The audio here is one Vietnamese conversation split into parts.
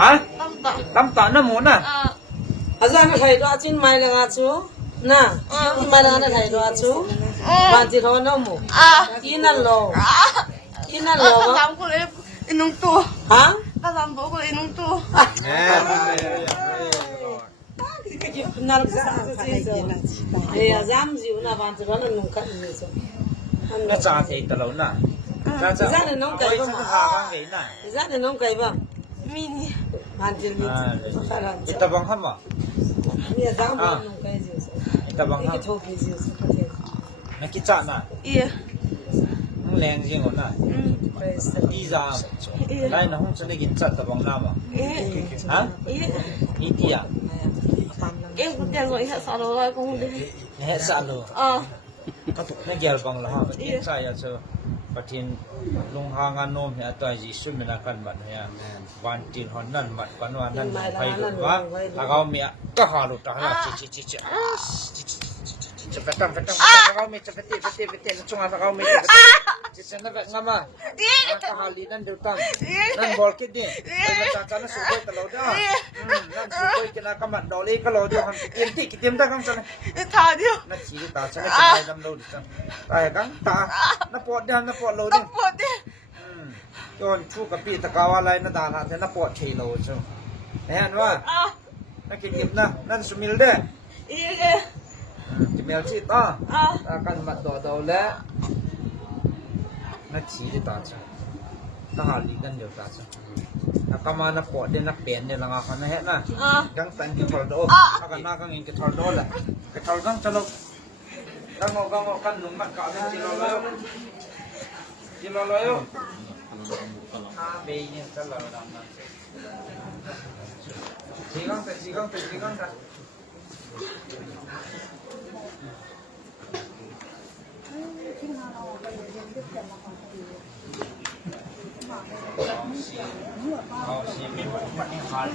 ฮะตำตาน้ำหมูน่ะอาจารย์ใครตัวจิ้นไม่ละงาชูน่ะไม่ละงาใครตัวชูมาจีเขาน้ำหมูกินนั่นโลกินนั่นโลก็ทำกูเลยอินุ่งตัวฮะก็ทำกูเลยอินุ่งตัวนั่นก็สามสิบเฮ้ยอาจารย์จีน่ะบ้านจีเขาน้ำกันนี่สิน่าจะเทตลอดน่ะอาจารย์น้องไก่บ้างอาจารย์น้องไก่บ้างมินิบ้านจีมีอิตาบังฮัมอ่ะนี่อาจารย์บ้านน้องไก่จีสิอิตาบังฮัมนี่ก็โทรไปจีสินักกิจจ่าน่ะมึงแรงจริงเหรอน่ะดีจ้าได้นะห้องฉันได้กินจัดตะบังน้ำอ่ะฮะอีเดียเอ็งเดี๋ยวอีกสามร้อยคงดีเนี่ยสามร้อยนี่เกี่ยวกับเราฮะที่ใช่ยังเชื่อประเทศลงหางานโน้มเนี่ยตัวจีสุนเป็นกันบัดเนี่ยวันจีนฮอนนั่นบัดกันวันนั้นไปดูว่าแล้วก็เมียก็หาลูกตาแล้วจะไปตั้งแล้วก็มีจะไปตีช่วงแล้วก็มีจะเส้นแบบงั้นมาก็หาลีนั่นเดือดตั้งนั่นบอลคิดดิเป็นอาจารย์นั่นสุดเลยตลอดนะนั่นสุดเลยกินอะไรก็มันดอลลี่ก็รอเดียวทำเตรียมตั้งกันจังท่าเดียวนั่นชี้ตาฉันไม่เป็นไรดำโลดิจังตายกันตาน้าปวดเดียวน้าปวดโลดิปวดดิโยนชูกับปีตะกาวอะไรนั่นดาราแต่น้าปวดเทโลจังเห็นว่านักกินกินนะนั่นสุมิลเด้จะมีอะไรต่อการมัดตัวแล้วนักชี้ตาจังถ้าหาลีกันเดียวตาจังนักกมานักปวดเดินนักเปลี่ยนเดินละงาคันนะเห็นนะยังแต่งกินทอร์โดถ้ากันหน้ากันกินกินทอร์โดแหละกินทอร์โดจะลงกังงกันหนุ่มมันกาเป็นจิโร่เลยเบย์เนี่ยจะลอยน้ำนะจีกังแต่เอาสิมีมันนี่ขาด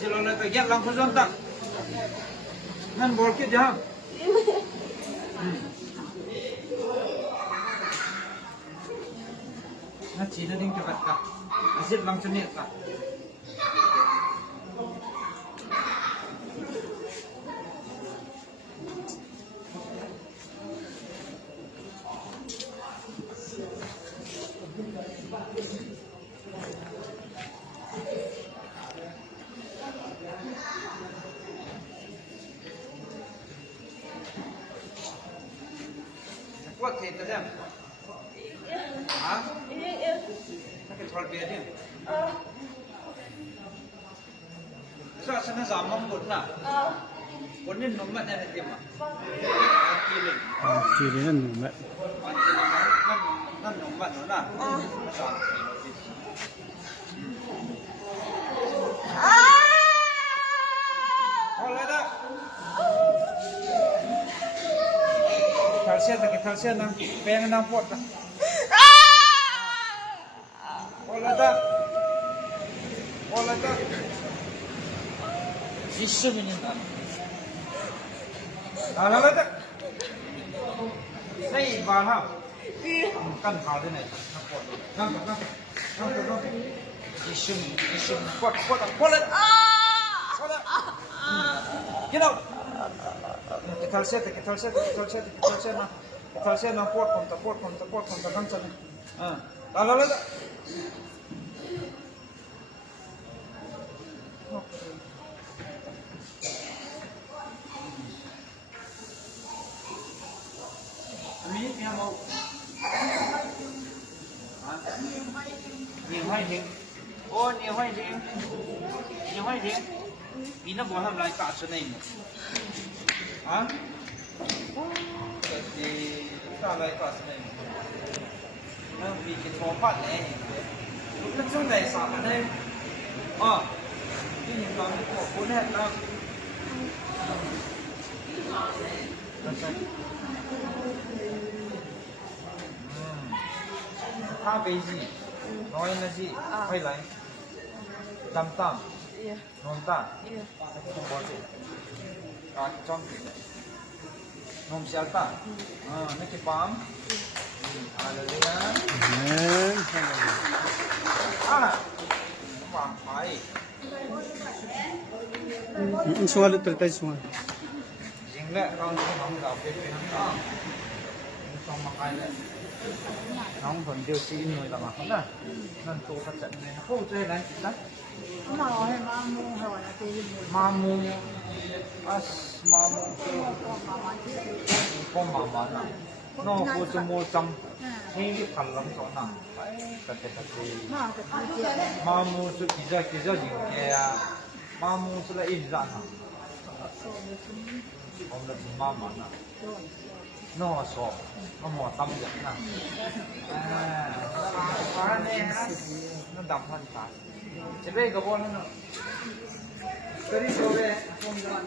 จิโร่เลยแต่ยัดลังคุจนตักนั่นบอลคิดยังนั่นชีนั่นดิ้งจะกัดตักยัดลังชนิดตักว่าเทนจะได้ฮะนักเตะทอลเบียดิส่วนฉันน่ะสามมั่งบุญน่ะบุญนี่หนุ่มมันเนี่ยเต็มอ่ะจีนนั่นหนุ่มแม่นั่นหนุ่มมันน่ะสามพอเลยนะทางเส้นนะแปลงน้ำปวดนะพอแล้วจ้ะยิสุมินินอะไรจ้ะใส่บาลฮะกันขาด้วยไหนน้ำปวดน้ำยิสุปวดเลยกินเอาKita talset na port konta kan sana. Lalu. Ini dia mau. Nhiều hay thiệt. Ô nhiều hay thiệt. Vì nó bỏ làm lại cả số này. Hả? Thì ta lại cả số này. Nó vì cái thổ phát này. Lúc nó xuống này xả ở đây. Cái nhìn nó cái cổ. Bốn hết nào. Tha cái gì? Nói là gì? Quay lại. Tam tam. Non ta. Không có gì. Trong nom siapa? Ini paham? Haleluya. Amen. Paham baik. Semua lu terkait semua. Jinglet kau ni kamu dah pilih nak. Kau makan le. Nong Vantil si ini dah makan dah. Nanti kau cakap ni, kau cakap ni, dah. Mamu. As mamu tu. Kau mama nak. No, kau cuma cam. Ini kalau kau nak. Kata-kata. Mamu tu kerja dia. Mamu tu lah ini dah. Kau nak mama nak. No, so. Kamu tam je nak. Orang ni, nak dapat tak? Cepat kau boleh nak. Kiri sobe, pun jalan.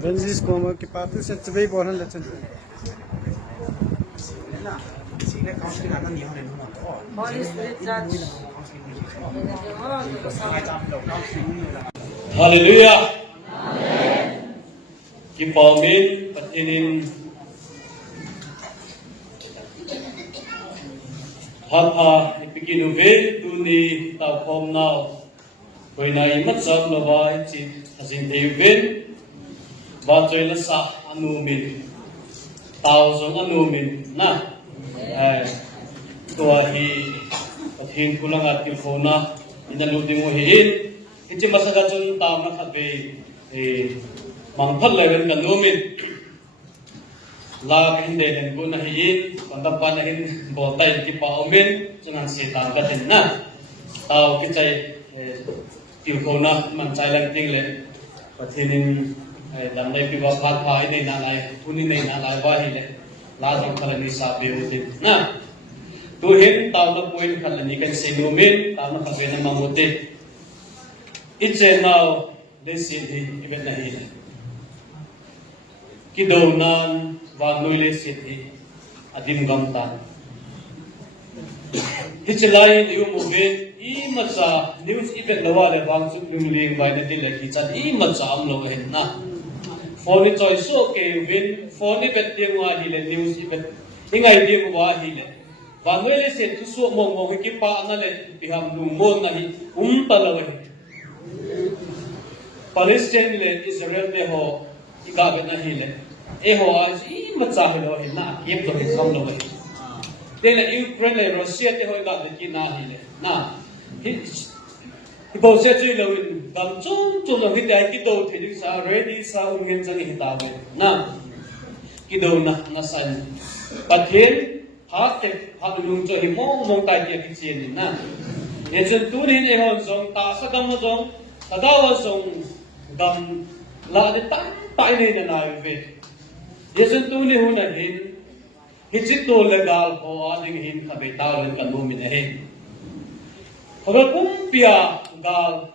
Vantil como que parte se te ve boran la chen. Holy Spirit judge. Hallelujah. Amen. Kipamin patinin Lhacha ipikinuve tuni tawkom now. Koi na imat sa lawai chi asin tevin bachoy la sa anumin tawsong anumin na tua hi pathin kulang at kilfona inaluding mo hiin iti masagachon tama kabe mangpal lawan kanumin la hindi den ko na hiin pandapan na hin botay ki paumin sungan sitang katin na tao kichay kilfona man chay lang tingle pathinin damday piwa phat ini nalay tuni nei nalay bahile la jong kalani sabi utin na tuhin tao na puin kalani kan sinumin tao na kabe na mamuti itse now desidi ibet na hila kidaunan wanule sidi adim gamtan hicilai diu muge I macha news ibet lawale wang chu lungling bai na dil ki chan I macha amlo hen na phone choice so ke win phone ibet dingwa hile news ibet ingai dingwa hile wanule se tu so mo ki pa na le biham lungmon na hi talawe Palestine le Israel le ho igabe na hile e ho aj I macha hilo he na kim to he sam lo he tele Ukraine le Russia te ho igabe ki na hile na hi Bolchah chui lo in gam chung lo hi dai ki do the sa ready sa ungen jang hi ta na ki do na san pathin ha te ha lung cho hi mong tai ti ki chen na ye chen tu rin e hon song ta sa gam song ta da song gam la de tai ne na ve ye chen tu ni hu na hin hi chit to legal ho a ding hin kha be ta len kan no mi ne he Kalau kumpia gal,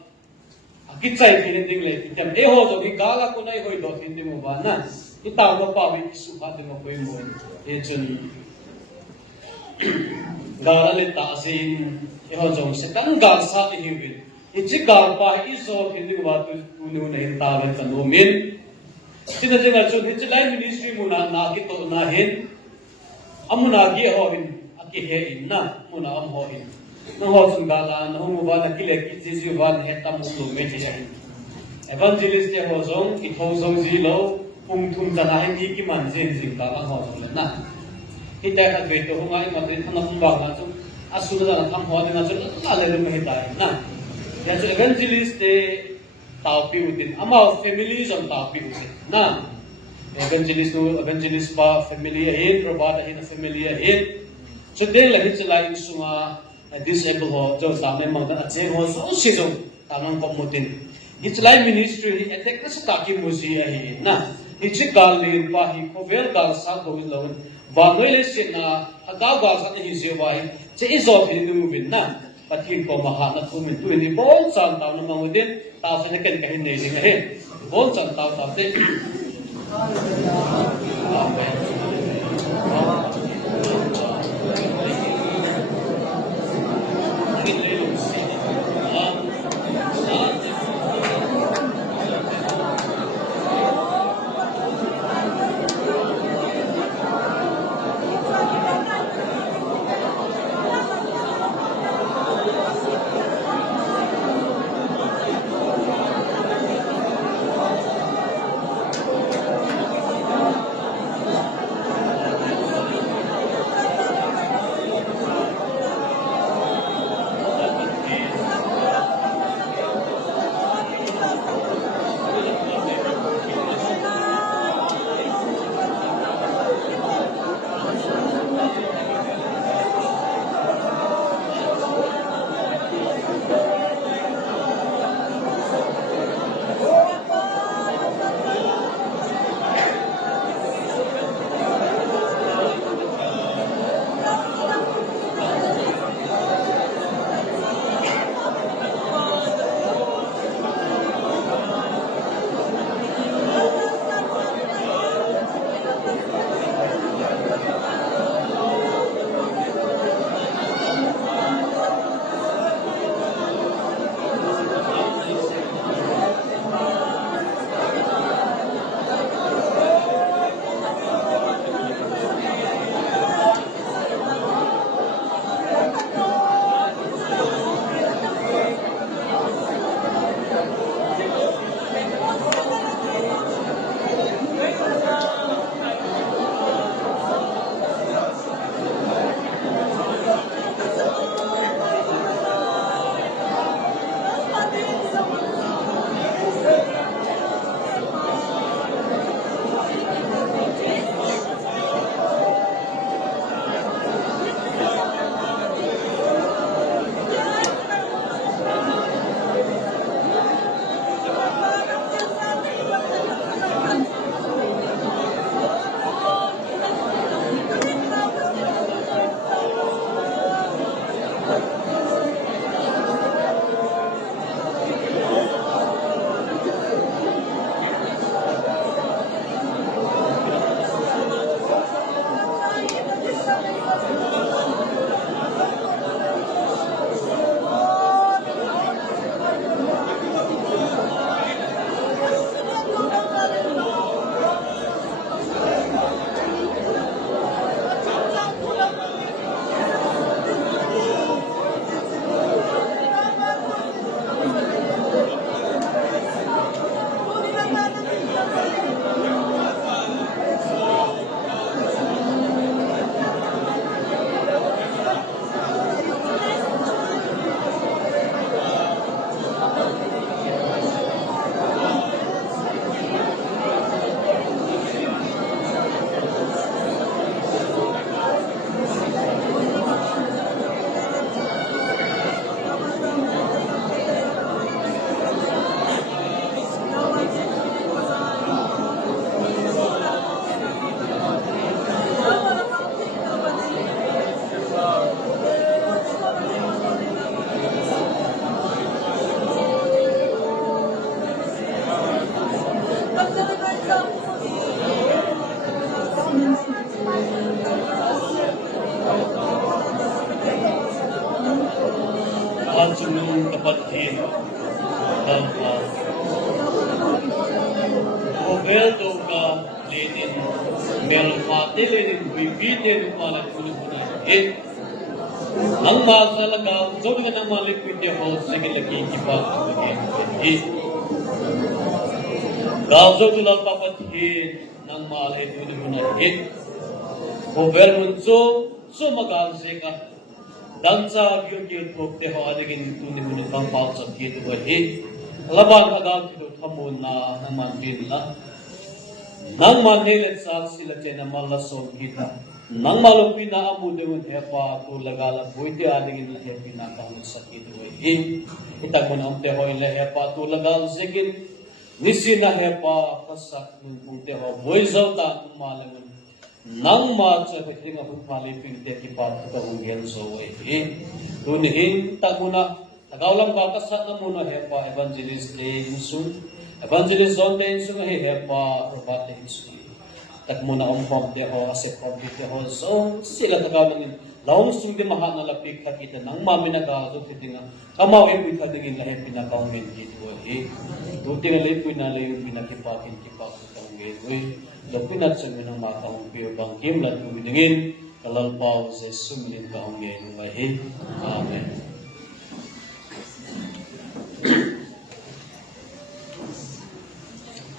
kita ini tinggal kita. Eho tu gal aku naik hoi dot ini mubana. Kita mau pahami suka dengan kau ibu. Ejun gal le tasin. Eho jom setan gal sa ini. Iji gal pah iso ini waktu unu naik tawen kanomin. Kita jangan cun iji lain ministry muna nak kita nahin. Amunagi hoin akihin na muna hoin. Nang hosun gala nang mubana kile kijisu van hetam mulu metishin evangelist te hosong ki thosong zilo pungthum jana hi ki manjin jing ka hosong na hita ka be to hungai matri thanam ba na chu asuna jana tham ho na chu la le me hita na ya chu evangelist te tau pi utin ama family jam tau pi utin na evangelist pa family ahin, probada hin family ahin. So then la hin sila yung sunga disable ho, jo tamay mga atse ho, so sisong tanong pamutin. Hitlay ministry etek na sa taki musi ahin na. Hitsi galin pa hi kovel gal sa gawin lawan. Vanoy lesin na hagagal sa hisiwahin. Sa isot hinumubin na. Patin ko mahanap kumin tu ini Bolchah tao na mangudin tao sa nakan kahin na ini ngahin. Bolchah tao tapos. Amen. Sunung kapatid ng Roberto ka linin meron matilin bibitin malat kulit ang masalagaw so nga nang malipit niya ho sige lagi kipa again gawso tulad papatid ng malit kulit Roberto so magalse ka dansa gyud pokte ho adegin tuni mun pang paul sa kito he laban agam kito thamun na naman din la nang manele sal sila chena mala son kita nang malong pina amu dengan hepa tu lagala buiti adingin la hepi na kahul sakit we itag mo na umte ho ila hepa tu lagal sigin nisina hepa pasak nung te ho boizaw ta kumalangan nang ma cha beting abu pali pinte ki pat ka ungel so we tunihin taguna tagawlang bakasat na muna hepa evangelist de insun evangelist zone de insun hepa robat de insun tak muna pom de ho asep pom de ho so sila tagawlang laung sung de maha na lapik ka kita nang maminaga so kitinga kamaw e pita dingin lahe pinakaungin dito tutinga le pina le yung pinakipakin kipak sa ungel we do pinat sa minang makaung piyo bangkim lat dingin kalalpaw sa sumilin ka ungel we amen.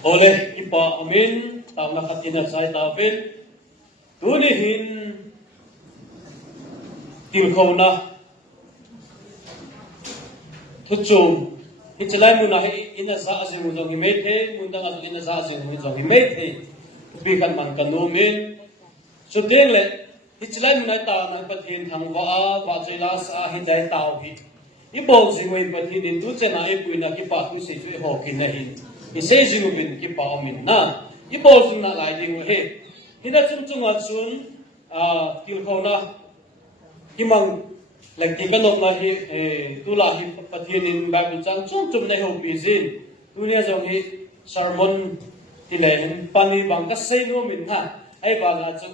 Oleh ipa amin tam nakatinat sa itawin tunihin tilkaw na tuchum itilay mo na inasa asin mo zong himete mundang asin inasa asin mo zong himete bikan man kanumin so dingle itilay mo na ita ng pathin hang waa wajila sa hinday tawhid ibol si way pathin ito na ipuy na kipatu si so ihokin na hin isay sinubin kipa amin na ibol sing na laiding he hinachumchung atsun tilkaw na himang lagtikanok na tula patinin Bible chan chum na ho bizin dunia jong hi sermon tilen pani bang kasay no min ha ay bala chu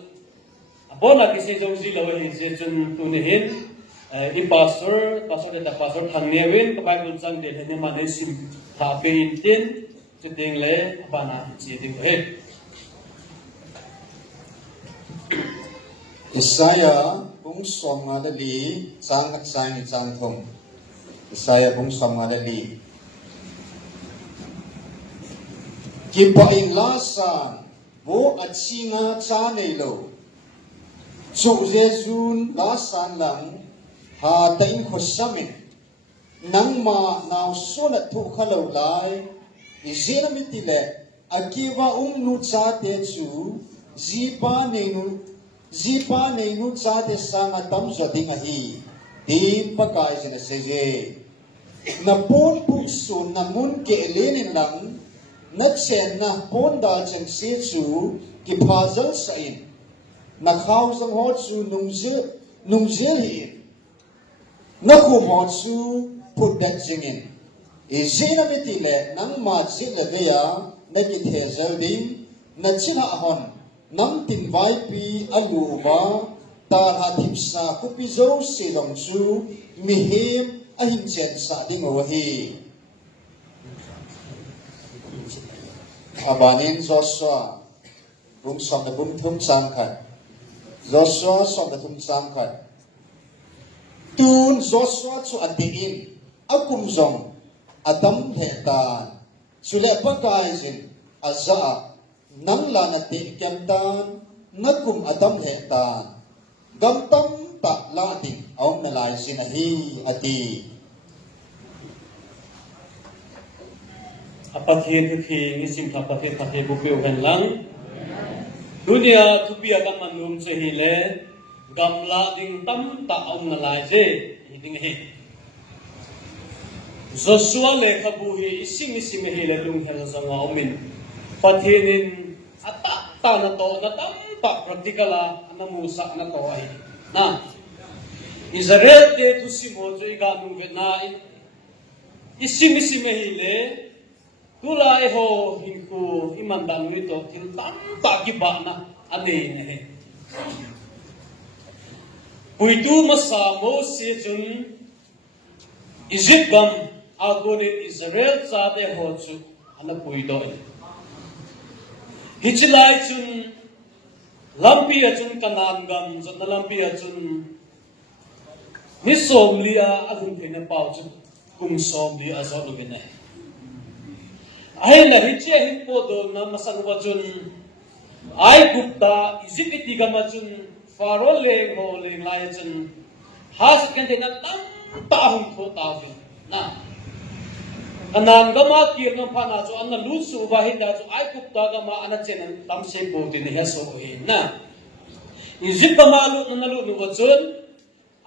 abona kisay jong sila wa hi je chun tunihin i pastor thangnewin Bible chan de ne man sim tha pe tin chuding le bana chi ding he Isaiah bung som nga dali sang at sang ni sang thong Isaiah bung som nga dali kipaing lasan bo at singa cha nei lo chu jejun lasan lang ha ta in khosamin nang ma naw solat thu khalo lai izena mitile akiwa nu cha te chu jipa nei nu cha te sanga tam so ding a hi din pakai sina seje na pon pu su na mun ke lenin lang na chen na pon da chen se chu ki phazal sa in na khaw sang ho chu nung je hi na khu ho chu put that jingin e jena mitile nang ma chi le ve ya na ki the zal ding na china hon nam tin vai pi alu ba ta ha thip sa ku pi zo se dong chu mi hem a hin chen sa ding o hi abanin Joshua bung som na bung thum sam khat Joshua som na thum sam khat tun Joshua chu atin akum zong adam he ta sule pakai jin aza nang la na ti kem tan nakum adam he tan gam tam ta la ti aum na lai sin hi ati apathin thi ni sim tha pathe pathe bu pe hen lang dunia thupia kan manum che hi le gam la ding tam ta aum na lai je ding hi Joshua le khabu hi ising hi le lung hel zanga aumin pathinin ata ta na to na tam pa practicala anamusa na to ai na Israel te tu simo jo iganu ve na ising hi le tula e ho hinku imandan ni to til tam pa ki ba na ane ne puitu masa mo se jun Egypt gam agonin Israel sa de ho chu ana puido Hichilai chun lampi achun kanan gam zat na lampi achun ni somlia ahun thena pau chu kum somli azot lugina ai na hiche hin podo na masangwa chun ai gupta Egypt gam achun farol le ho le lai chun has kan thena tam ta hun tho ta na kanan gama kir ng pana so an lusu bahida so ay kupta gama ana chen tam se putin he so he na Egypt gama lu na lu no chun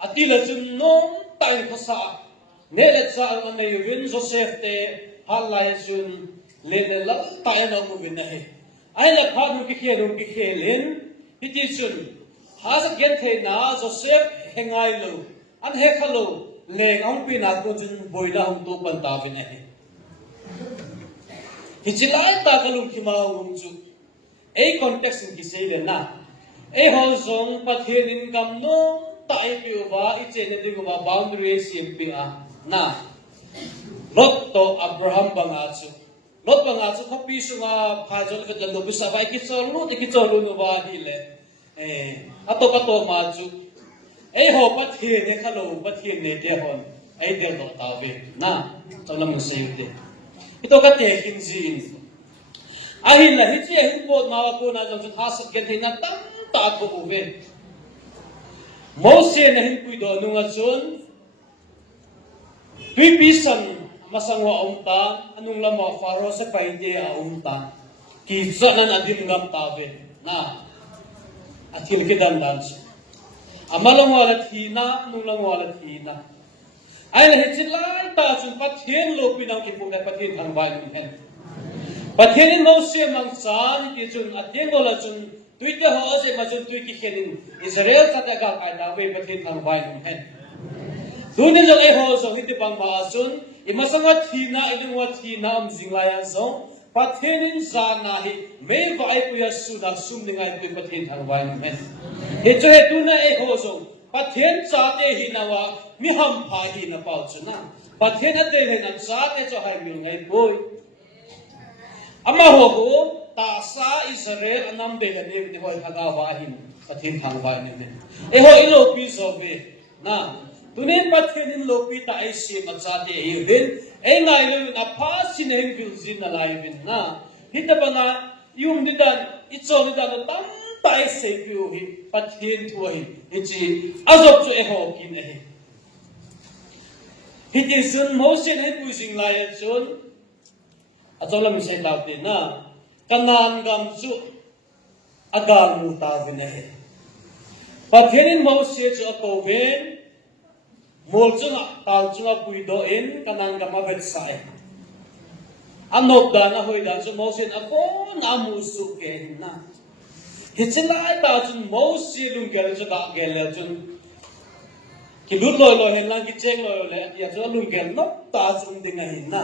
atila chun no tain khasa nelet sa an nay win Joseph te halai chun le la tain no win na he ai la kha nu ki khelin hiti chun hasa gen the na Joseph hengai lo an he khalo le ngong pina ko chun boila hum to pan ta vin he Hijilai ta kalung kimau rumju. Context in kisele na. Hozong pathin income no tai piuba ichene diguba boundary simpia na. Lot to Abraham bangatsu. Lot bangatsu kopi sunga phajol ka jalo bisa bai kicholu no ba dile. Ato maju. Ho pathin ne khalo pathin ne te hon. De lo tawe na. Cholam sayude. Ito ka tekin zin. Ahin la hiti hukbo nawa ko na jang hasat gen na tam ta ko uve. Mose na hin puido nunga chun. Pipisan masangwa umta anung lama faro sa paide a umta. Kitsa na adim ngam tawe na. Atil kidan dans. Amalang walat hina anung lang walat hina. Ay la hitilay ta chun pathin lo pinang kipung na pathin ang bayan hen. Pathin mo siya mang san ki chun ateng wala chun tuite ho ase ma chun tuite khenin Israel sa taga kay na we pathin ang bayan hen. Dunin jang ho so hiti bang ma chun imasangat hina ilingwat hina jinglaya so pathinin sa nahi me vai puya suda sumningai tu pathin ang bayan hen. Hecho hetu na ho so pathen cha te hinawa mi ham pha hi na pau chuna pathen ate he na cha te cho hai mi ngai boy ama ho ko ta sa Israel anam de ne ni hoi thaga wa hin pathen thang wa ne ho ilo pi so be na tunin pathen in lo pi ta ai si ma cha te hi hin ngai le na pha sin hen bil zin na lai bin na hita banga yung didan icho didan tam tai se piu hi pathin thu hi ichi azop chu ho kin hi hiti sun motion hai pu sing lai chun acholam se ta te na kanan gam chu agar mu ta vin hi pathin motion chu ko ven mol chu na tal chu pui do in kanan gam vet sai anop da na hoi da chu motion ako na mu su ke na Hicilai ta chun mo si lung gel chu da gel chun ki lut lo hen lang ki cheng lo le ya chu lung gel no ta chun ding hin na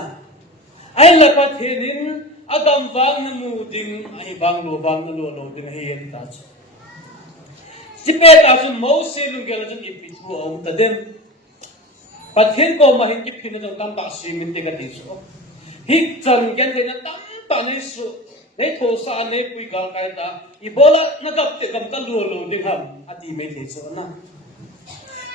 ai la pa thenin adam wang na mu ding ai bang lo ding hi ta chu si pe ta chun mo si lung gel chun ipi thu au ta dem pa then ko ma hin ki phin na tam ta si min te ka ti chu hi chang gen na tam ta nei su Nei tho sa nei pui gal kai ta ibola nagap te gam ta lo ding ham ati me the so na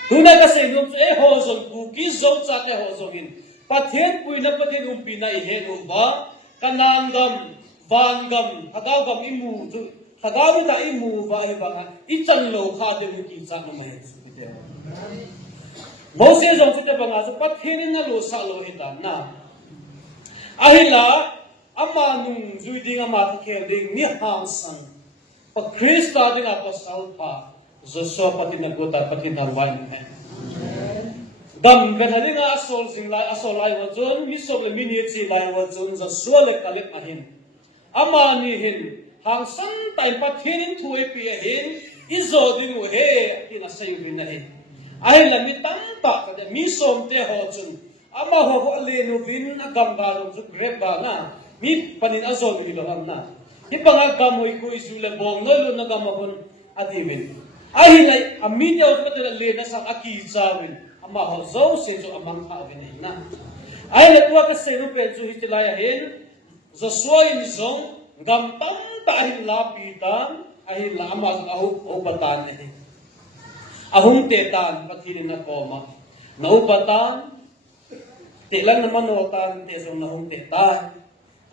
tuna ka se nom ho zon ku ki zon cha te ho zon in pathen pui na pathen pi na I he no ba kanang gam van gam hagaw gam imu tu hagaw da imu ba he ba I chan lo kha de mu ki cha na mai su te mo se zon te ba nga so pathen na lo sa lo he ta na ahila ama nung zuiding ama kerding ni hangsan pa Krista din apostol pa Joshua pati nagutar pati narwan hen dam benhali nga asol ai wajun misob le minichi lai wajun Joshua le kalit ahin ama ni hin hangsan tai pathin thuai pi hin izo din we he tina sayu bin hin ai la mi tam pa ka misom te ho chun ama ho le no bin agam ga ro grep ba na mi panin azol mi lo na hi panga gamoi ko isule bong no lo na gamahon adivin ai lai ami ya ut patela le na sa aki zawin ama ho zo se jo amang kha vin na ai le tua ka se ru pe ju hitlaya hen zo soin zong gam tam ta hin la pi tan ai la ama ahu o patan ne ahum te tan pathin na koma na upatan te lang naman no tan te zong na hum te tan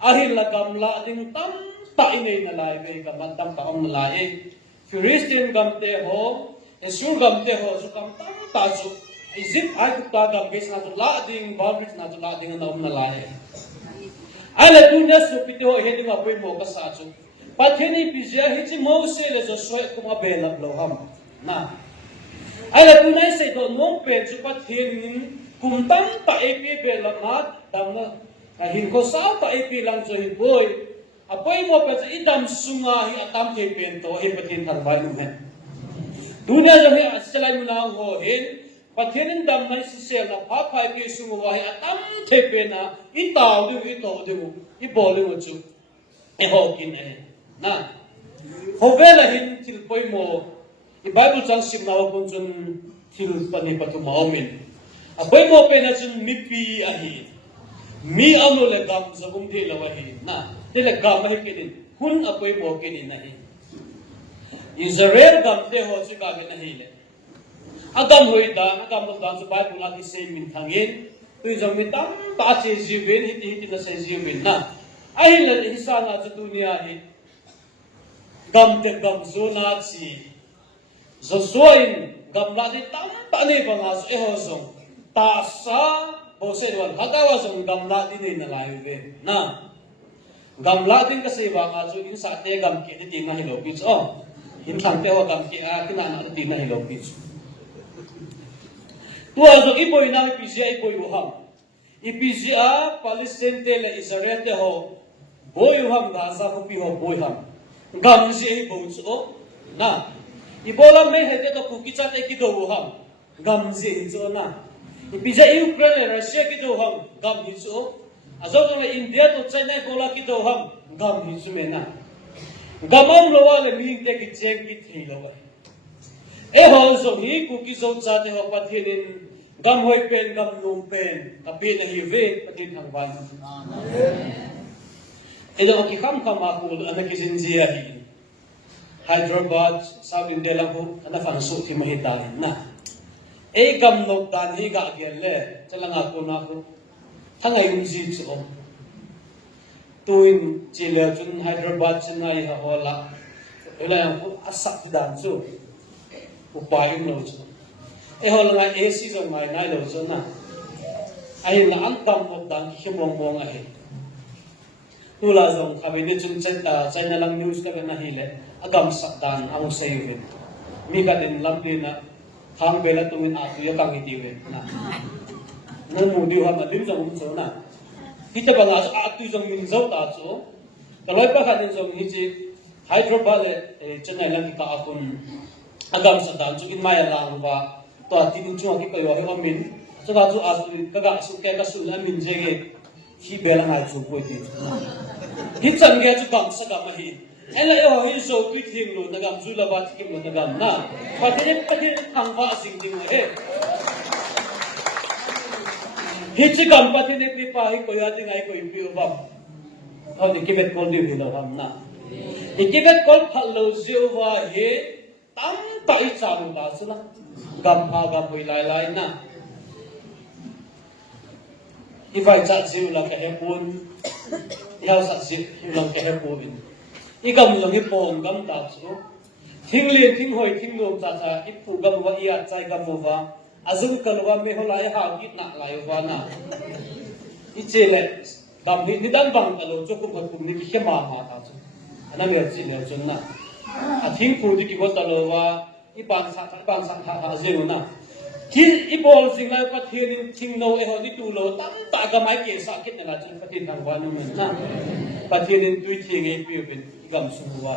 ahil la gamla ding tam ta inay na lai ve gam tam ta om na lai Christian gam te ho esu gam te ho su kam tam ta su izip ai ku ta gam bes na la ding boundaries na la ding na om na lai ai là tu na su pite ho he dinga poi mo ka sa chu patheni pizia hi chi mo se le zo soi kuma be lap lo ham na ai là tu na se do nom pe chu patheni kum tam pa e pe be la ma dam na ka hin ko sa pa e pe lang zo hi boy apoi mo pe cha idam sunga hi atam the pen to he pathin thar ba nu he dunia jo he asalai mu na ho hen pathenin dam nai si se na pha phai pe sunga wa hi atam the pe na I tao du I bol lu chu e ho kin e na ho vela hin til poi mo I bible chang sim na pon chun til pani patu ma min a poi mo pe na chun mi pi a hi mi amu le gam zabum de la wa hi na de le gam hi ke din hun a poi mo ke ni na hi Israel gam de ho chu ka ke na hi le agam hoi da agam lo dan chu bible la di se min thangin tui jong mi tam ta che jiwin hiti na se jiwin na ai la hisa na chu dunia hi gam te gam zo na chi zo soin gam la di tam ta ne ba nga e ho zong ta sa bo se wan ha ta wa zong gam la di ne na lai ve na gam la din ka se wa nga chu in sa te gam ke ti nga hi lo pi chu in thang te wa gam ke a ki na na ti na hi lo pi chu tua zo ipoi na ipisia ipoi uham ipisia Palestine te le Israel te ho boi uham Gaza ko pi ho boi ham gam si ei bo chu na ibola me he te to ku kicha te ki do uham gam si ei chu na ipisia Ukraine Russia ki do uham gam hi chu azo to le India to China bola ki do uham gam hi chu me na gamam lo wa le mi te ki cheng ki thei lo wa e ho zo hi ku ki zo cha te ho pathirin gam hoi pen gam lum pen tapi na hi ve patin thang ban e do ki kham kham ma ku ana ki sin jia hi Hyderabad South India la ko ana fan su thi ma hi ta na e gam nok dan hi ga gel le chalanga ko na ko thangai um ji chu tuin chile chun Hyderabad chennai ha hola ela yang ko asak dan chu upai no chu e hol nga AC zo mai nai lo zo na ai na an tam mo dan ki bong bong a he tu la zong khabe de chun China lang news ka na hi le agam sak dan ang se yu mi ka din lam de na khang be la tumin a tu ya kang ti we na no mu di ha ma lim zong zo na hi ta ba nga a tu zong min zo ta chu ta loi pa kha din zong hi chi Hyderabad le Chennai lang ki ka akun agam sak dan chu in mai lang ba to tin chu ki ko yo he min so ga chu as ka ga su ke ka su la min je ge hi be la ngai chu po ti hi chang ge chu gam sa ga ma hi ela yo hi so tu thing lo na gam zu la ba ti lo na gam na pa te thang ba sing ding he hi chi gam pa te ne pi pa hi ko ya ti ngai ko pi ba ho ni ke bet kol di lo ham na ni ke bet kol phal lo ziu wa he tam ta I cha lu ba su la gam pa gam hoi lai lai na I vai cha jiu la ka he pun ya sa ji la ka he pun I gam lo hi pon gam ta chu thing le thing hoi thing lo cha cha I pu gam wa ya chai gam wa azul ka lo wa me ho lai ha ki na lai wa na I che le gam ni dan bang ka lo chu ku ku ni ki ma ma ta chu ana me chi le chu na a thing pu di ki bo ta lo wa I bang sa ha zero na kin I bol sing lai pa thien thing no e ho ni tu lo tam ta ga mai ke sa kit na chu pa tin thang wa nu men na pa thien tui thing e pi ben gam su wa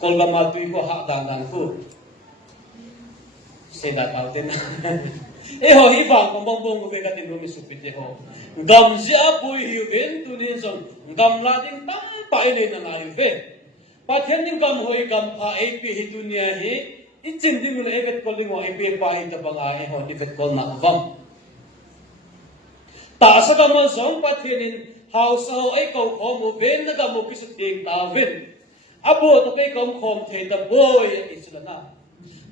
kol ga ma tui ko ha dan ku se da ta ten e ho hi bang bong bong ko be ka tin ro mi su pi te ho gam ja pui hi ben tu ni song gam la ding tam pa e le na lai ve pathian ning gam hoi gam pha e pi hi dunia hi I chin ding le evet kol ding e pi pa hi ta banga e ho ni vet kol na vam ta sa gam zong pathian in house ho e ko kho mo ben na gam mo pi su ding ta ven abo to pe kom khom the ta boy e su na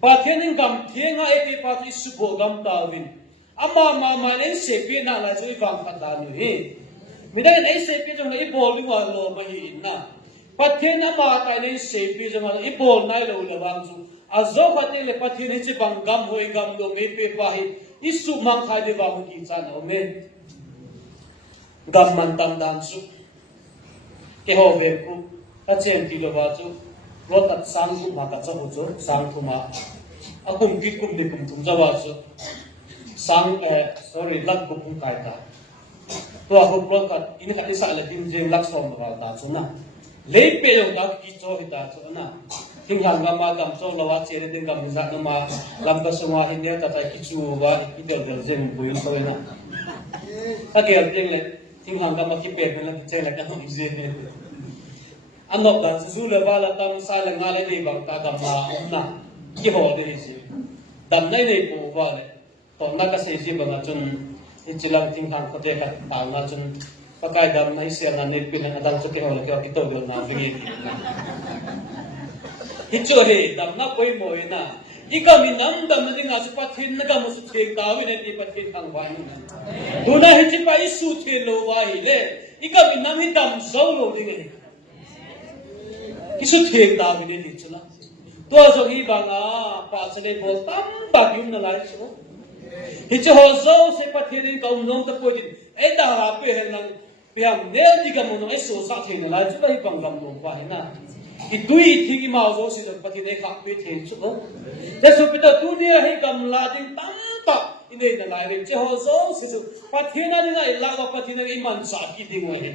pathian ning gam thienga e pi pa ti su bo gam ta vin ama ma nen se pi na la chu I wang kha da nu hi mi da nei se pi jong I bol li wa lo ma hi na pathian ama ta nei se pi jong I bol nai lo le wang chu azo khate le pathian hi chi bang gam hoi gam lo me pe pa hi I su mang khai de wang ki chan o me gam man tam dan su ke ho ve ku a chen ti lo ba chu ro tat sang ku ma ka cha ho chu sang thu ma akum ki kum de kum thum ja ba chu sang sorry lat ku kum kai ta to ho pro ka in ka isa la dim je lak som ba ta chu na le pe lo da ki cho hi ta chu na ting han ga ma gam cho lo wa che re ding gam za na ma lam ka so wa hin ne ta ta ki chu wa ki del del je mu yin so na ta ke ding le ting han ga ma ki pe na che la ka hom je ne anok da zu le ba la ta mi sa la nga le de bang ta ga ma na ki ho de ji dam nei nei po ba le to na ka se ji ba na chun ichilang ting han ko te ka ta na chun pakai dam nai se na ne pin na dal chu ke ho le ki to do na vi ki na hicho he dam na koi mo na ika mi nam dam na dinga su pathin na ka mu su the ka wi ne ti pathin thang wa ni na tu na hi chi pa isu the lo wa hi le ika mi nam hi dam zo lo ding he kisu the ta wi ne ni chuna to zo hi ba nga pa se le bo tam ba yum na lai chu hicho ho zo se pathin ka um nom ta po din e ta ha pe he nang piam ne di ka mo no e so sa the na lai chu ba hi pang gam lo wa hi na Itui thigi mau zo si dam pati ne khak pe the chu ko je so pita tu ne hi kam la ding tam ta ine na lai re che ho zo si su pati na ni lai la ga pati na iman sa ki ding we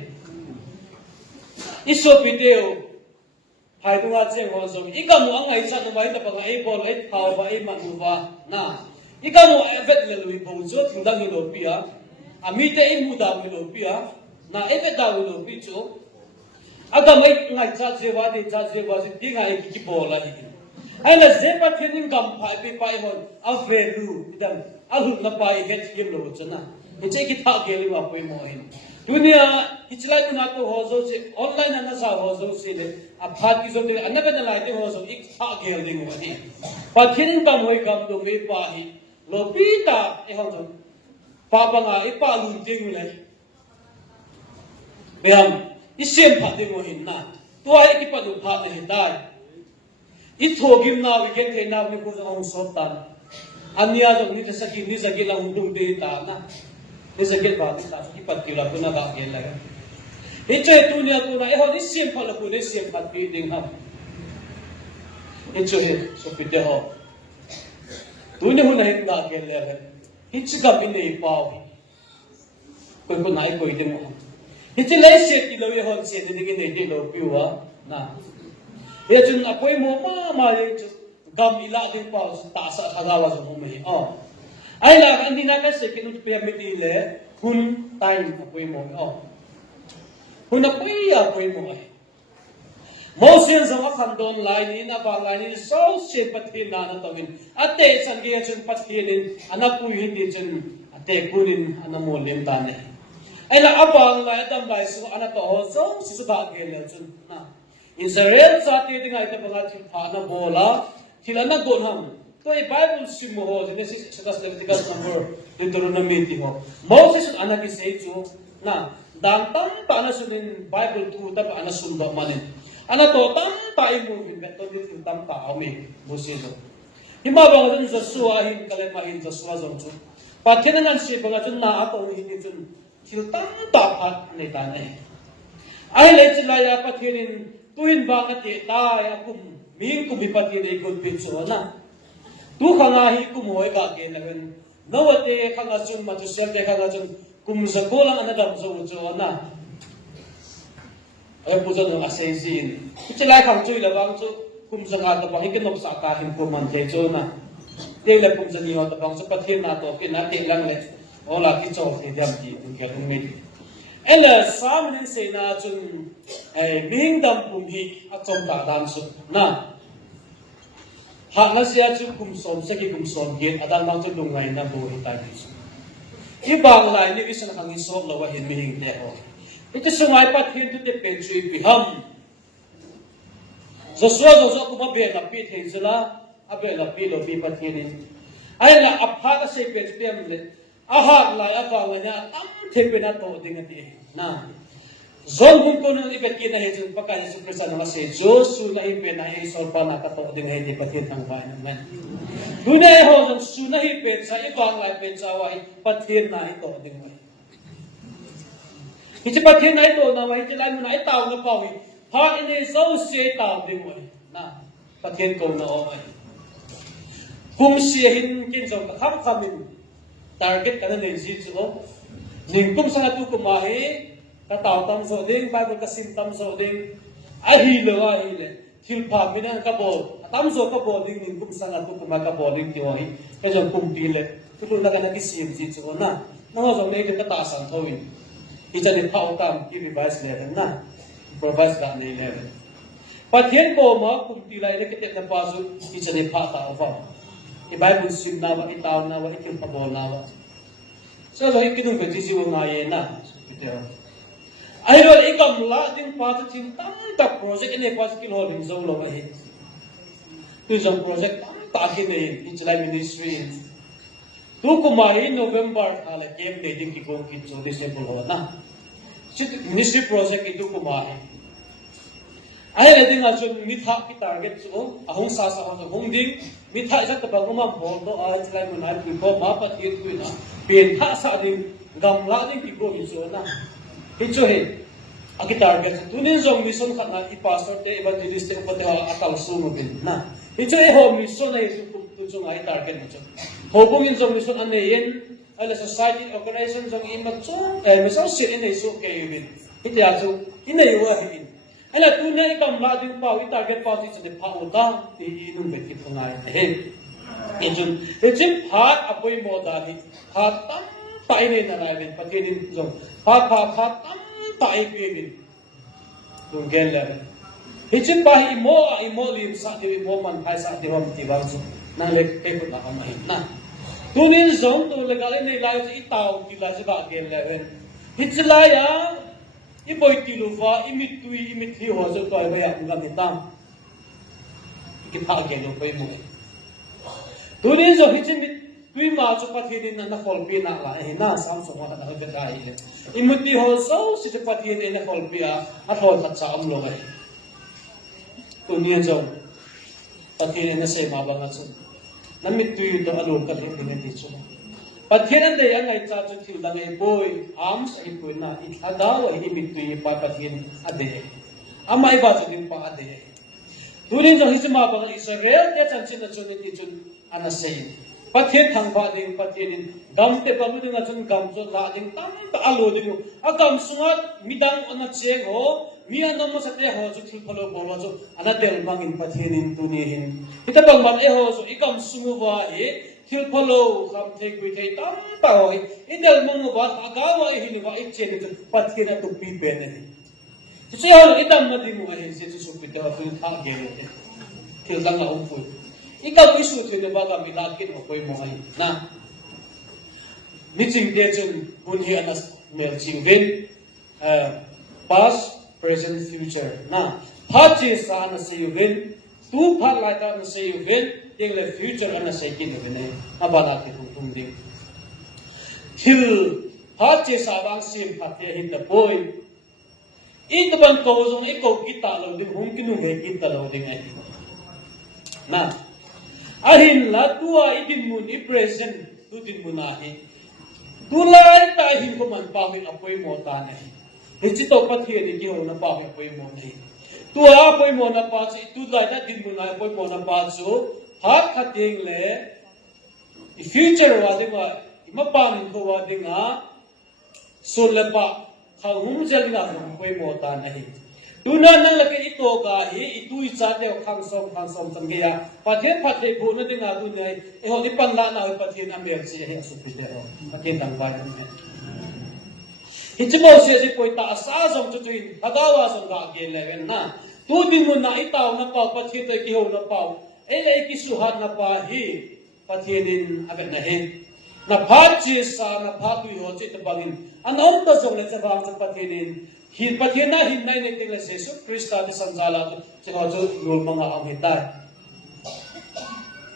iso video hai tu ga che ho zo i ka mu angai sa no bai ta pa ai bol ai thau ba ai man nu ba na i ka mu evet le lui bo zo thing da ni lo pi a ami te i mu da ni lo pi a na evet da ni lo pi chu aga mai ngai cha je wa de cha je wa si ti ngai ki bola ni ai la je pa thenin gam phai pe pai hon a velu idam a hu na pai het ki lo chana e che ki tha ke li wa poi mo hin dunia hichla tu na to ho zo se online na sa ho zo se le a phat ki zo de anaba na lai de ho zo ik tha ke li mo ni pa thenin gam hoi gam do me pa hi lo pi ta e ho zo pa pa nga e pa lu ding mi lai beam isem pha de mo hin na to ai ki pa du pha de hin dai I thogim na we get na ni ko ang sotan ania do ni sa ki ni sa ki lang dung de ta na ni sa ki ba ta ki pat ki la ko na ga ge la e che tu nia ko na e ho ni sem pha la ko ni sem pha pi ding ha e che he so pi de ho tu ni hu na hin ga ge le hi chi ga bin nei pa ko ko nai ko i de mo Iti lai set ki lawi hon set ni ki nei lo piwa na. Ya chun apoi mo ma le chu gam ila din pa ta sa thagawa sa mo me. Oh. Ai la kan dina ka se ki nu pe mi ti le hun time apoi mo. Oh. Hun apoi ya apoi mo ai. Mo sen sa wa kan don lai ni na ba lai ni so se pathi na na to min. Ate san ge chun pathi ni anapu yin di chun ate kunin anamo lem ta ne. Ai la abang la dam lai su ana to ho so su ba ge le chun na Israel sa ti ding ai ta ba chi pha na bola thilana gon ham to e Bible sim ho Genesis chapter Leviticus number Deuteronomy ti ho Moses ana ki se chu na dan tam pa na sunin Bible tu ta pa ana sun ba manin ana to tam pa I mu bin to din tam pa ami Moses hima ba ngan Joshua hin kale ma hin Joshua zong chu pa thenan si ba chun na ato hin chun Chil tam ta phat nei ta nei ai le chila ya pathirin tuin ba ka te ta ya kum min kum bi pathi dei gun pin so na tu khanga hi kum hoi ba ke na ren nawate khanga chun ma tu sel te khanga chun kum za bola ana dam zo cho na ai pu zo na sei sin chila khang chui la bang chu kum za ga ta ba hi ke nok sa ka hin ko man te cho na te le kum za ni ho ta bang chu pathin na to ke na te lang le Ola ki cho te dam ki tu ke tu me ela samen se na chun ai ming dam pum hi a chom ta dan su na ha na sia chu kum som se ki kum som ge adan mang chu dung ngai na bo hi ta ki su I bang lai ni ki san khang so lo wa hin mi hing te ho ite sungai pat hin tu te pen chui pi ham zo ku ma be na pi the zela a be la pi lo pi pat hin ai la apha ka se pe pe am le aha la apa wanya tam thepe na to ding ati na zon bun ko no ibet ki na he jun paka Yesu Krista na se jo su na hi pe na he sol pa na ka to ding he di pathin thang ba na dunia ho jun su na hi pe sa I bang lai pe sa wa pathin na hi to ding wa ฮิจิปัทเทียนไหนตัวนะว่าฮิจิไลมันไหนเต่านะเป่าอีพาอินเดโซเสียเต่าดึงไว้นะปัทเทียนโกนะเอาไว้กุมเสียหินกินจงกระทับคำมิน target กันนั่นเองสิจูนิ่งกุมสังกัดตุกุมาฮีกระเต่าตั้มโซดิ้งไปบนกระสินตั้มโซดิ้งอาฮีเลวาฮีเลทิลพามินันกระโบตั้มโซกระโบดิ้งนิ่งกุมสังกัดตุกุมากระโบดิ้งที่ว่าฮีก็จงกุมปีเลยทุกคนนักนักสิมสิจูนะนั่งว่าจงเลี้ยงกระต่ายสังทวินที่จะได้พาอุตามที่วิบัติเลยนะ provide กันเลยปัจเจียนโกมาคุมตีไลน์เล็กเต็มน้ำปลาสุดที่จะได้พาตาออกมาไอ้ใบบุญสิมนาวะไอ้ตาวนาวะไอ้ทิมพบนาวะส่วนเราอีกคิดดูเป็นที่สิวงายนะเดี๋ยวไอ้เราอีกกำลังดิ้งพาจะทิ้งตั้งแต่โปรเจกต์นี้พาจะกินหัวดิ้งโซ่ลงไปตัวจงโปรเจกต์ตั้งแต่ที่นี่ที่จะไล่มินิสทรีตัวกุมารีโนเวมเบอร์อะไรเกมเดดิ้งที่โกงกินโซ่ดิเซปโลนะชิดมินิสทรีโปรเจกต์ituกุมารีไอ้เรื่องนั้นจนมิถาพิตาร์เก็ตสูงอาหงสาสาหงดิ้งมิถาจะตบกุมาบอลตัวอะไรจะไล่มันให้เป็นพอมาปฏิทินนะเป็นท่าสาดิ้งกำลังดิ้งที่โกงกินโซ่นะฮิจูเฮอากิตาร์เก็ตตัวนี้จงมิชชั่นขนาดอีพาสต์เตอร์เอวันเจลิสต์อุปเทวะอัตลสูงบินนะฮิจูเฮโฮมิชชั่นในตัวจงไอ้ตาร์เก็ตมันจงโฮบุงินจงมิชชั่นอันนี้ยันอะไร society organization จงอินมาจงมิชชั่นสิ่งนี้สุกเกย์บินฮิตยาจงอินในวัวบินไอ้ละตัวนี้กำลังดิ้งพาวิตาร์เก็ตพาที่จะได้พาอุตาที่นุ่มเป็นที่ทำงานเห็นไอ้จงไอ้จิมพาอภัยโมดานิพาตั้งไปในนั้นอะไรเป็นปฏิทินจงพาตั้งไปเป็นลุงเกลเลยฮิจิมพาอิโมลิมสักเดียวอิโมมันไปสักเดียวมันที่บ้านจงนั่นเล็กเอ็กซ์นะเขาไม่เห็นนะตัวนี้จงตัวเล็กอะไรในไลฟ์อีตาวที่ไลฟ์บ้านเกลเลยฮิจิลายาอีบอยติลูฟ้าอีมิตุยอีมิที่หัวสุดตัวไอ้ใบอ่ะมันก็ติดตามกินข้าวเกลลงไปหมดตัวนี้จงฮิจิมิตุยมาจุดปฏิทินนั้นนักขอลปีนักละเห็นหน้าซ้ำสมว่านักเกิดได้เลยอีมิที่หัวสุดสิจุดปฏิทินนักขอลปีอ่ะนักขอลทัดซ้ำลงไปตัวนี้จงปฏิทินนั้นเสมาบังคับนั่นมิตุยตัวอารมณ์กันเองเป็นที่สุดปฏิทินนั้นได้ยังไงจ้าจุดที่ดังไอ้บอยอาร์มส์ไอ้ปุ่นน่ะอีกดาวไอ้มิตุยไปปฏิทินอเดย์อามาไอ้บ้าจุดนี้ไปอเดย์ตัวนี้จงฮิจิมาบังอิสราเอลเจ้าจันทร์นั้นจุดนี้จุดอันนั้นเสียปฏิทินทางบ้านดิ้งปฏิทินดำเตปามุดิ้งจุดกำจุดลาดิ้งตั้งแต่อารมณ์ดิ้งอากำสุงัดมิดังอันนั้นเชียงโหมีอันนั้นมันสัตย์หัวจุดที่พลบอลจุดอันนั้นเดลมังอินปฏิทินตัวนี้เห็นที่แต่บางวันหัวจุดอีกำสุงัวว่าที่พลคำเทกุยเทตั้มเปล่าอีเดลมังว่าอากาว่าเห็นว่าอีเจนจุดปฏิทินตัวปีเป็นเลยที่เชื่อว่าอีดำมาดิ้งว่าเห็นเสียจุดสุกิตว่าคือท่าเกลเลยที่หลังเราอุ้มฟุ้ยอีกำอิสุที่เนี่ยบ้ากันมิลากินมาคุยมองนะมิจิงเดชนบุญเฮียนัสเมลจิงวินpast present future na phachi sa na se yuven tu phat lai ta na se yuven ting le future na se kin yuven ne abala ki tum ding thil phachi sa bang sim phat ye hin da boy i to ban ko jong i ko ki ta lo ding hum ki nu ve ki ta lo ding ai na ahin la tua i din mun i present tu din mun a hi tu lai ta hin ko man pa mi apoi mo ta ne hichi to pathian ni ho na pa apoi mo nei tu apoi mo na pa chi tu lai ta din mun ai apoi mo na pa chu hat khating le i future wa de ma ima pa min ko wa de nga so le pa khangum jal na apoi mo ta nei tu na nang la ke i to ka hi i tu i cha de khang som tam ge ya pathian phathe bu na de nga tu nei e ho ni pan la na pathian amer chi he su pi de ho pathian dang ba ne hichimo se se poi ta sa jom chu chuin hadawa jom ga ge leven na tu din mun na itaw na pa pathian te ki ho na pa ele ki su hat na pa hi pathianin avet na hen na phat chi sa na phat wi ho chi te bangin anom ta jong le chabang cha pathianin hin pathian na hin nai ne te le se su krista ta sanjala che ho chu yul manga am hitai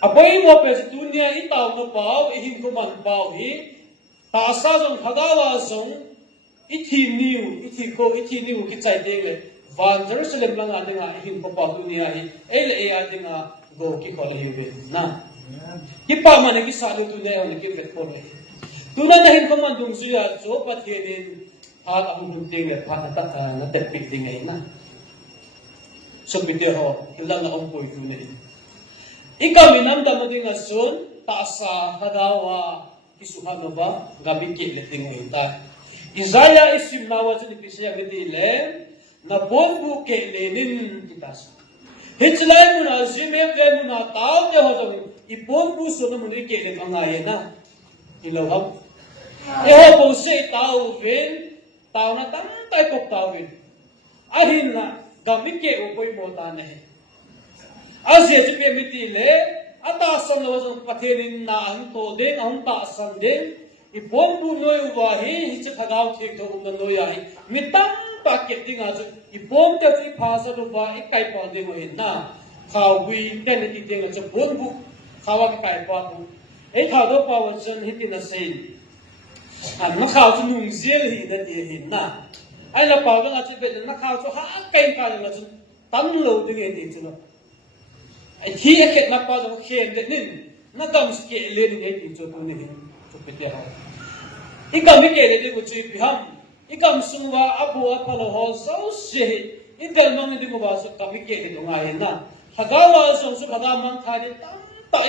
apoi mo pe dunia itaw na pa hin ko man pa hi ta sa jong hadawa jong ithi niu ki chai deng le van Jerusalem langa denga hin papa dunia hi ele e adinga go ki khol hi be na ki pa mane ki salu tu ne on ki vet ko le tu na hin ko man dung su ya jo pathianin phạt ông hùng tiền để phạt nó tết bị tình ấy na số bị tiêu họ thì là ông bồi tu này ikaw minam tama din asun taasa hadawa isuhanova gabi kile tingoy ta Isaiah isimnawa sa Episya gitile na bonbu kelenin kitas Hitchline mo na zimebe mo na tao de ho ibonbu so na mo ni kele pangaye na ilawam po se tao ven tao na tay kok tao ven ahin na gabi ke upoy mo ta ne Asia si pemitile atasan lo sa pathenin na ang to den ang taasan den ibombu noy wahi hiche phagaw thik to um noy ai mitang paket ding ajo ibom ta si phasa lo ba ikai pa de mo na khawi ten ti ding ajo bombu khawa kai pa bu ei khaw do pa wan chen hitin na sei an na khaw chu nung zel hi da ti hin na ai la pa ga chi be na khaw chu ha kai ka la chu tan lo ding ei ti chu khi cái nắp bao giờ khen đến nên nó cầm cái lên để tìm cho tôi này cho biết được cái cầm cái để tôi chơi bị ham cái cầm sung và abu apalo ho sao sẽ cái del mang đi mua vào số cầm cái để tôi ngay na hagawa sung số hagaman thay để tam tại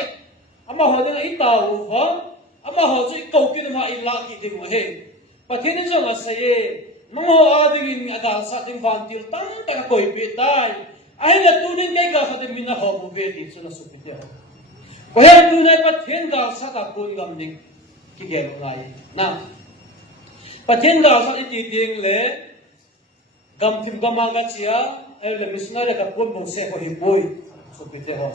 ama họ nên ít tàu vợ ama họ chỉ cầu tin mà ít lạ cái điều mà hết và thế nên cho là sẽ nó họ đi ada sa tim vantil tam tại coi biết tai ai là tu nên cái gặp phải mình họ một việc thì nó sụp đi có hay tu này bắt thiên đạo sát cả con gầm đi cái gì vậy na bắt thiên đạo sát đi tiếng lệ gầm phim gầm aga chia ai là missionary cả con bông xe có hình bôi sụp đi họ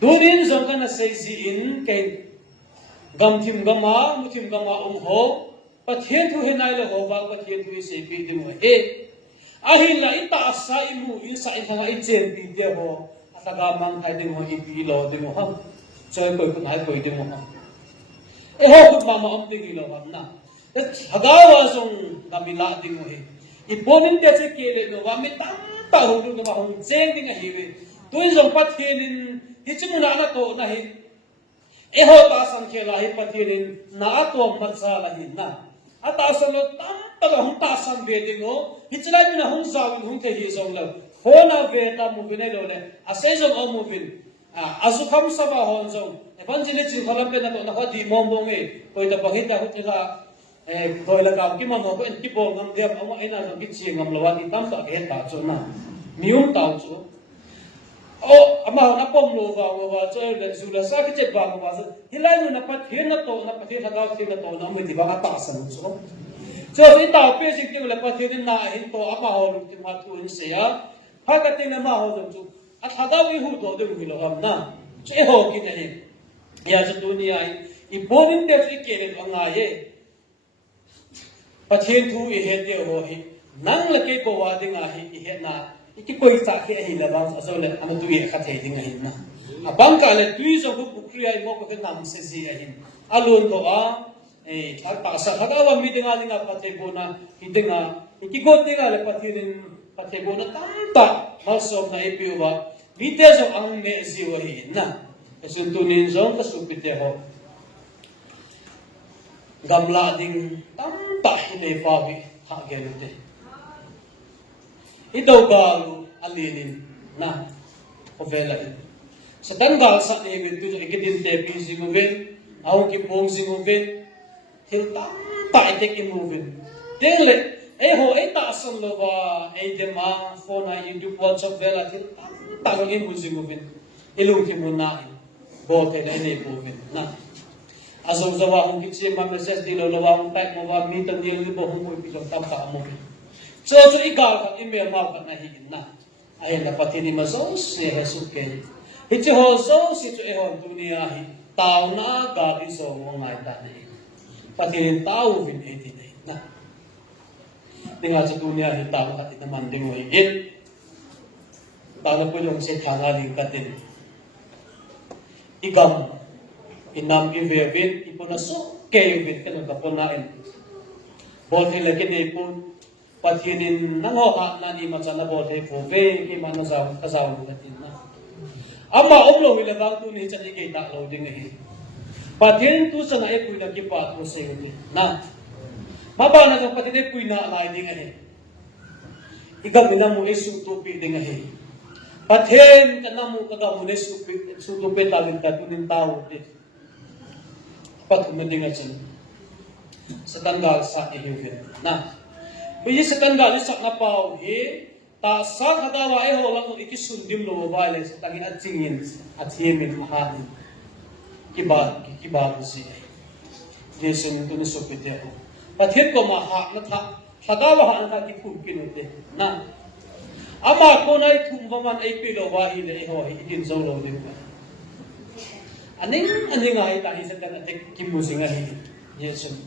tu nên giống cái là xây dựng cái gầm phim gầm á một phim gầm á hộ bắt thiên thu hiện nay là họ vào bắt thiên thu xây dựng đi mà ahin la ita sa imu isa ita ichen bi de ho ataga mang khai de mo ipi lo de mo ha chơi koi kun hai koi de mo ha e ho kun ma om de gi lo ham na hagawa song kamila de mo he iponin de che ke le no wa mi tam ta ho du ma hong chen ding a hi we tui song pat thenin hi chu na na to na hi e ho ta sang che la hi pat thenin na to ma sa la hi na ata sa lo tam ta hong ta san ve ding ho Hitchline mo na hong zawin hong tehi zong lo. Hona veta mo vinay lo le. Asay zong o mo vin. Azukam sa ba hon zong. Evangelist yung kalampe na to. Naka di mombong eh. Koy ta pangita ko tila. Koy lagaw ki mamo ko. En tipo ngam diap. Amo ay na ng bitsi ngam lawan. Itam ta kaya ta cho na. Miyong tao cho. O ama na pom lo ba wa cho le zula sa ki chet ba mo ba. Hilay mo na pat hin na to. Na pat hin lagaw tin na to. Na mo di ba ka tasan so. So we tao pe sing ting le pa thi na hin to ama ho lu ti ma tu in se ya ha ka ting na ma ho dum chu at hada wi hu do de wi lo ham na che ho ki ne hi ya ju dunia i bomin de fi ke le nga ye pa thi thu i he de ho hi nang le ke ko wa de nga hi i he na i ki koi sa ke hi la ba so le am tu ye kha the ding hi na abang ka le tu zo ku ku ya mo ko ke nam se si hi alun to a ta sa hagawa mi dinga dinga patego na hidinga ikigot dinga le patinin patego na tanta masom na ipiwa vite zo ang ne ziwa hi na esuntunin zong kasupite ho gamla ding tanta hine pabi ha gelute ito galu alinin na ovela sa tanggal sa ne gitu ikidin te pisimuven au ki bong simuven Til tam tại cái moving. Tiếng lệ, ấy hồ ấy ta sân lo và ấy dem à phone này YouTube WhatsApp về là til tam tại cái moving. Ilung thì muốn nãy, bỏ cái này này moving, na. Azong zawa hong kitsi ma message di lo lawa hong type mo wa mi tam ni li bo hong mo pi tam ta moving. So igal ka email ma ka na hin na. Ay na pati ni mazo se hesuken. Hichi ho so si chu e hon dunia hi. Tao na ga bi so mo ngai ta ni. Pati tao vin eti nei na tinga sa dunia hi tao at naman ding mo higit tao po yung set hanga ling katin igam inam ivevit ipo na so kevit kanang kapunain bote lagi ni po patinin nang hoka na ni matsana bote po ve ki manasaw kasaw natin na ama omlo hilabang tu ni chani kay taklo ding hi Patin tu sa nae kuy nagipat mo sa inyo na. Maba na jong patide puina lai ding ahe. Igam inamu esu tupi ding ahe. Pathen kanamu kagamu ne su tupi talin tatunin tao de. Pat kumending achen. Setanggal sa ihuvin. Nah, biji setanggal isak na pau he ta sa kadawa e holang iki sundim lo bale setangi acingin athimin mahan. Kiba si. Jesun tu ni sopite ho. Pathen ko maha na tha kadawa han ka ki pumpinude. Nah, Amat ko na itumbaman ay pilo wa ile e ho ikin zolo de. Aning ay tahi sa kanatek kimusinga hi. Jesun.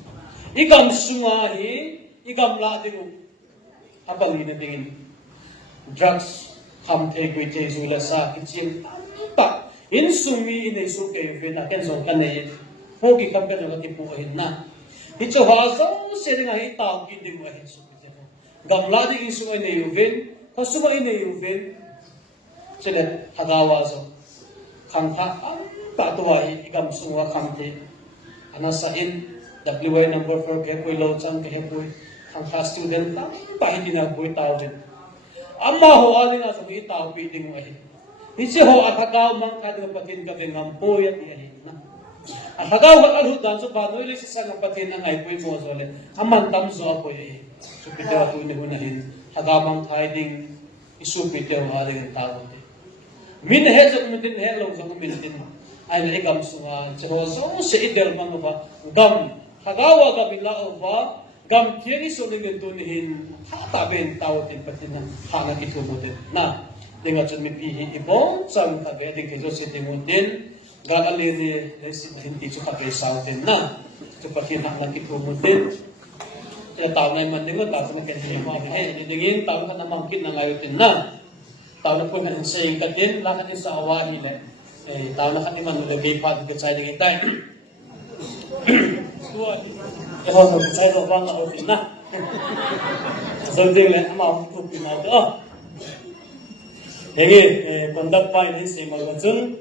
Igam sungahi, igam la dimu. Abang ina tingin. Drugs ham te kui te zula sa kitchen. Tak in sumi ina isu ke vena ken zong kanai. Hoki kam kan ngati pu hin na. Hicho ha so sering ai ta ki dimu ai su. Gam la ding isu ina yuven, kasuma ina yuven. Sele hagawa so. Khang tha ta tuai igam sunga kham te. Anasain WY number 4 kaya low chang kaya ang student tam pahiti na buhay tao din. Amma ho alin na sa buhay tao piting mo eh. Isi ho at hagaw mang kadang patin ka ngampo at iyahin na. At hagaw kakalutan so banoy lang sa patin ang ay puy mo so ulit. Aman tam so apo eh. So pitaw at unihunahin. Hagaw mang kading isupitaw alin ang tao din. Minahel sa kumitin hello sa kumitin mo. Ay naikam sunga. So si idel man ba gam. Hagawa kabilao ba, gam tiri suling dunihin, hataben tawatin pati na hangat itumutin. Na, dengan cun mipihi ibo, sang kabeding kejo sitimutin, gagalini hindi su kagay sautin na, su pati hangat itumutin. Kaya tao na man dingo, tao na kaya mo dingin, tao na namangkin na ngayutin na. Tao na po nga saying katin, lakan yung sa awahin eh. Tao na kaniman nulagay pa dito sa dingin tayo. Kalau saya tu bang aku fitnah, sebetulnya amat aku fitnah tu. Jadi kondak pain ini saya mahu jun,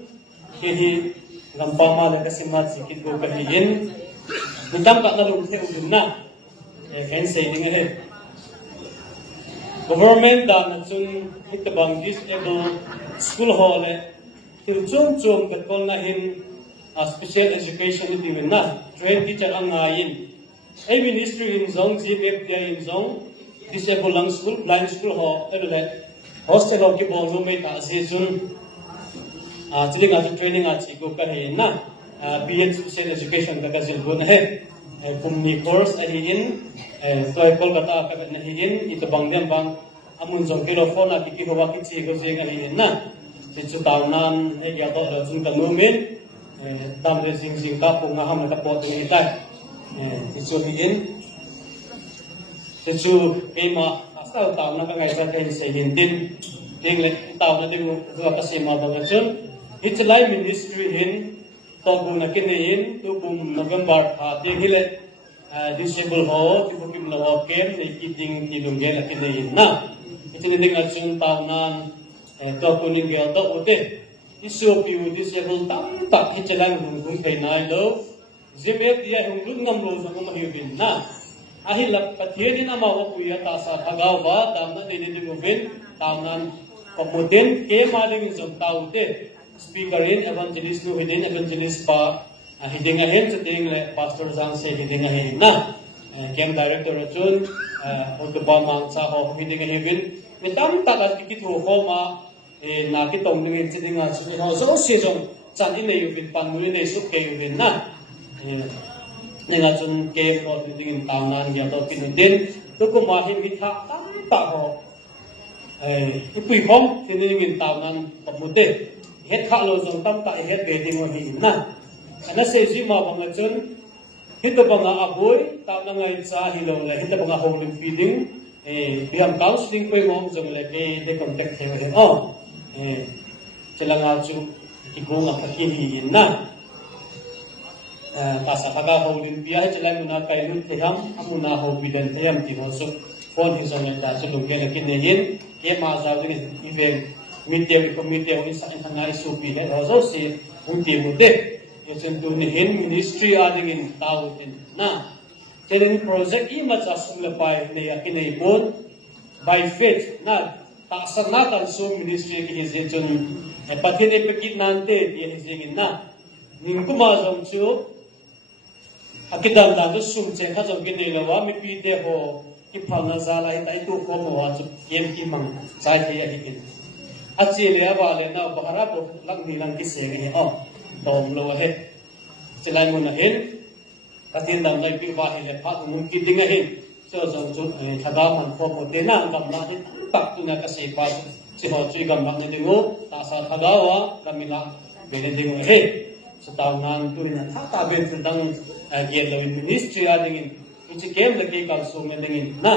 kini gampang malah kesimat sikit go kahiin, mintam tak nak lupa ujung na, kan saya dengar government dan jun kita bangkit itu school hall jum betul nahin special education itu benar, train teacher angain. Ay ministry in zong, GMF dia in zong, disabled lang school, blind school ho, hostel ho ki bolo may ta season, chili nga training at sigo kahin na, BEd special education kakazil ko na pumni course ahiin, toy Kolkata kagat na hiin, ito bang diyan bang amun zong kilofon at ikihawakit sigo siya ahiin na, sitso taonan, yato razun kanumin, dam resing sing kapong nga ham nakapot ng itay. Sisuliin, sisu kema asal tahu nak ngai sa kain sehintin, tinggal tahu nanti dua kasih mabalacun, hitlai ministry hin, togu nakinein, tu bum November tinggal disable ho, tu bum lawaken, ikiting tilunggel nakinein na, itu nanti ngacun tahunan, togu ninggel to ude, isu piu disable tak hitlai hungkung kainai lo. GMF dia hunglung ngam sa kumahibin na. Ahilap pathirin na mawapuya ta sa hagawa, dam na dinidimubin, taonan pamutin, ke maling isang tao te. Speakerin, evangelist nuhidin, evangelist pa, hidingahin sa ting Pastor Zhang se hidingahin na. Kem director atun, untuk ba mang sa ho hidingahibin, mitam takat ikit ho ma, nakitong nungin sidingan sa ho. So siyong chan inayubin, pangunin ay sukayubin na. Nenga chun ke ko dingin tanan ya to pinudin to ko mahi mitha tamta ho ipui hom dingin tanan pamute het kha lo jong tamta het beding ho hin na ana se ji ma bang chun hit bang aboy tanan ngai cha hi lo le hit bang home feeding biam counseling ko mo jong le ke de contact he oh chelanga chu ki ko nga ki hin na Pasa kaga hawlin biya chalai muna kainun teham amuna hawbidan teham tihoso phone hisong neta so lugel kinehin ke ma zawin even media committee on sa ngai supi he hoso si unti mude yesen tunihin ministry ading in tawtin na Jadi project ini macam selepai ni akhirnya pun by faith na taksanakan sum ministry ki hizin pati ni pekit nanti dia hizin na ning kumazong chu akidam dan tu sum chen kha jong ki nei lawa mi pi de ho ki phanga zala hi tai tu ko mo wa chu yem ki mang sai the ya hi achi le ba le na bahara bo lang ni lang ki se ni ho dom lo he chilai mun hin katin dam lai pi ba he le pha mun ki ding hin so jong chu thaga man ko mo te na gam na hin tak tu na ka se pa si ho chui gam na de ngo ta sa thaga wa kamila be de ngo he so taw nan tu na tha ta ben tu dang ge lo ministry a ding in game le ke kal so me ding na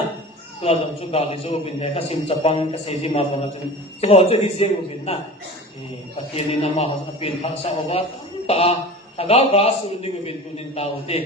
to jong chu ka le so bin de ka sim chapang ka se ji ma ba na chu si ho chu hi se mo bin na patin ni na ma ha pin phak sa wa ta thaga ba su ding bin tu din ta o te